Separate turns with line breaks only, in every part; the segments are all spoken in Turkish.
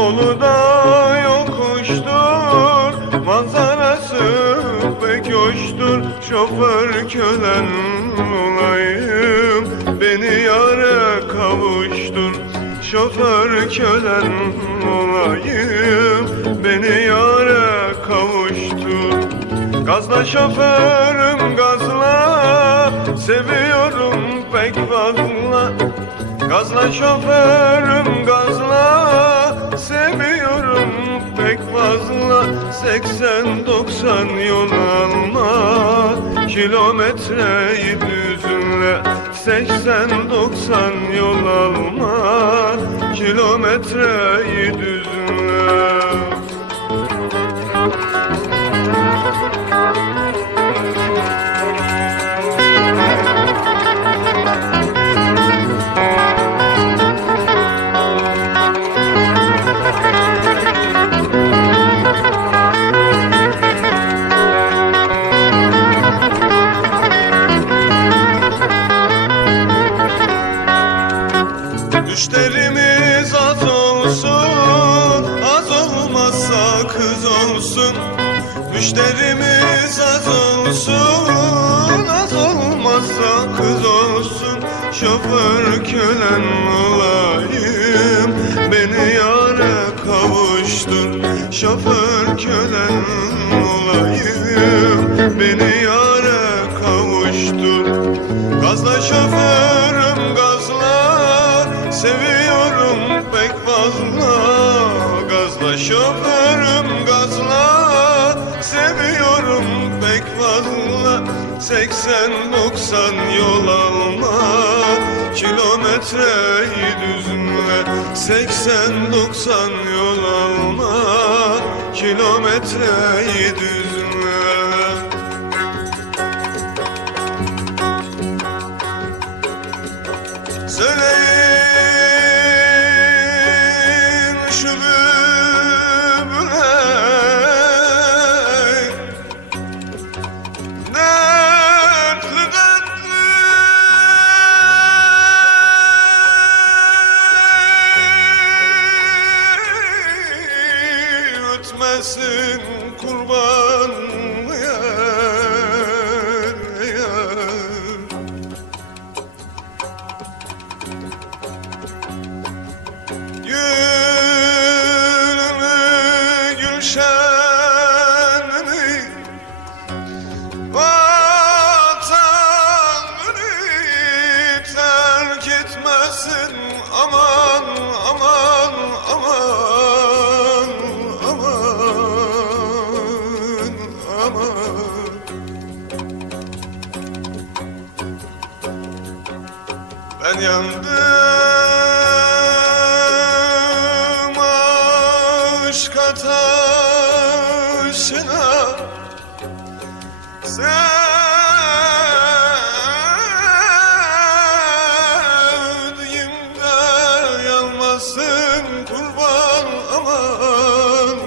Bolu'da yokuştur. Manzarası pek hoştur. Şoför kölen olayım. Beni yara kavuştur. Şoför kölen olayım. Beni yara kavuştur. Gazla şoförüm gazla. Seviyorum pek fazla. Gazla şoförüm gazla fazla 80-90 yol alma. Kilometreyi düzünle 80-90 yol alma. Kilometreyi düzünle Müşterimiz az olsun Az olmazsa kız olsun. Müşterimiz az olsun Az olmazsa kız olsun. Şoför kölen olayım Beni yara kavuştur. Şoför kölen olayım Beni yara kavuştur. Gazla şoförüm şoförüm gazla Seviyorum pek fazla. 80-90 yol alma Kilometreyi düzünle 80-90 yol alma Kilometreyi düzünle Söyleyin Ötmesin kurban yandım aşk ateşine. Sevdiğimde yanmasın kurban aman.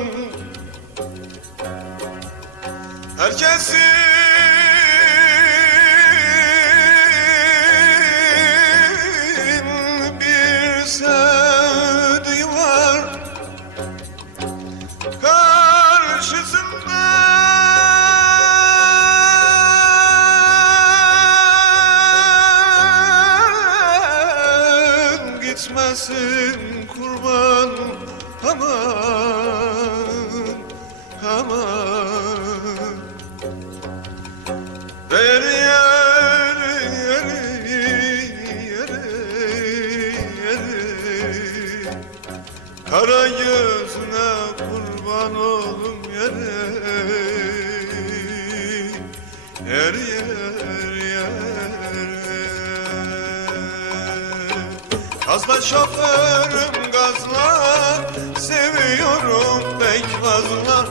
Herkesin Gitmesin kurban aman aman. Yeri yeri yeri yeri yeri Kara gözüne kurban oldum yere Yer yer Gazla şoförüm gazla Seviyorum pek fazla.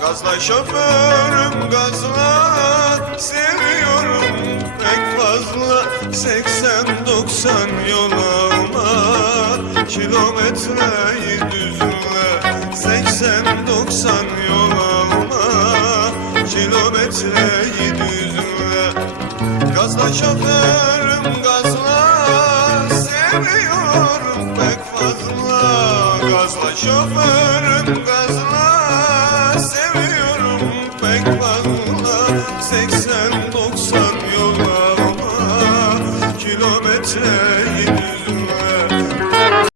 Gazla şoförüm gazla Seviyorum pek fazla. 80-90 yol alma Kilometreyi düzle. 80-90 yol alma Kilometreyi düzle. Gazla şoförüm gazla Gazla